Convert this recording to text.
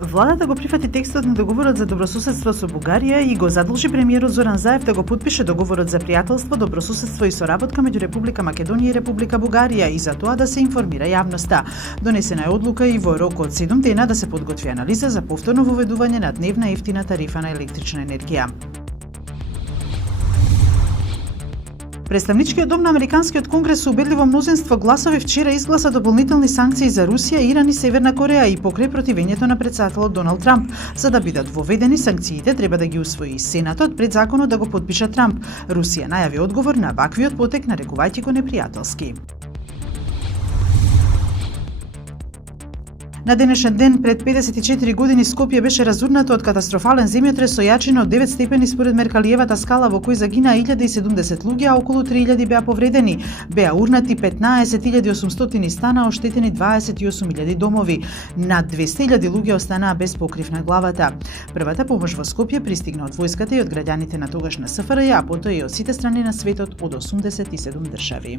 Владата го прифати текстот на договорот за добрососедство со Бугарија и го задолжи премиерот Зоран Заев да го потпише договорот за пријателство, добрососедство и соработка меѓу Република Македонија и Република Бугарија и за тоа да се информира јавноста. Донесена е одлука и во рок од 7 дена да се подготви анализа за повторно воведување на дневна ефтина тарифа на електрична енергија. Представничкиот дом на Американскиот конгрес со убедливо мнозинство гласови вчера изгласа дополнителни санкции за Русија, Иран и Северна Кореја и покрај противењето на претседателот Доналд Трамп. За да бидат воведени санкциите треба да ги усвои Сенатот пред законот да го потпише Трамп. Русија најави одговор на ваквиот потек, нарекувајќи го непријателски. На денешен ден пред 54 години Скопје беше разурнато од катастрофален земјотрес со јачина од 9 степени според Меркалиевата скала, во кој загинаа 1070 луѓе, а околу 3000 беа повредени. Беа урнати 15.800 стана, оштетени 28.000 домови. Над 200.000 луѓе останаа без покрив на главата. Првата помош во Скопје пристигна од војската и од граѓаните на тогашна СФРЈ, а потоа и од сите страни на светот од 87 држави.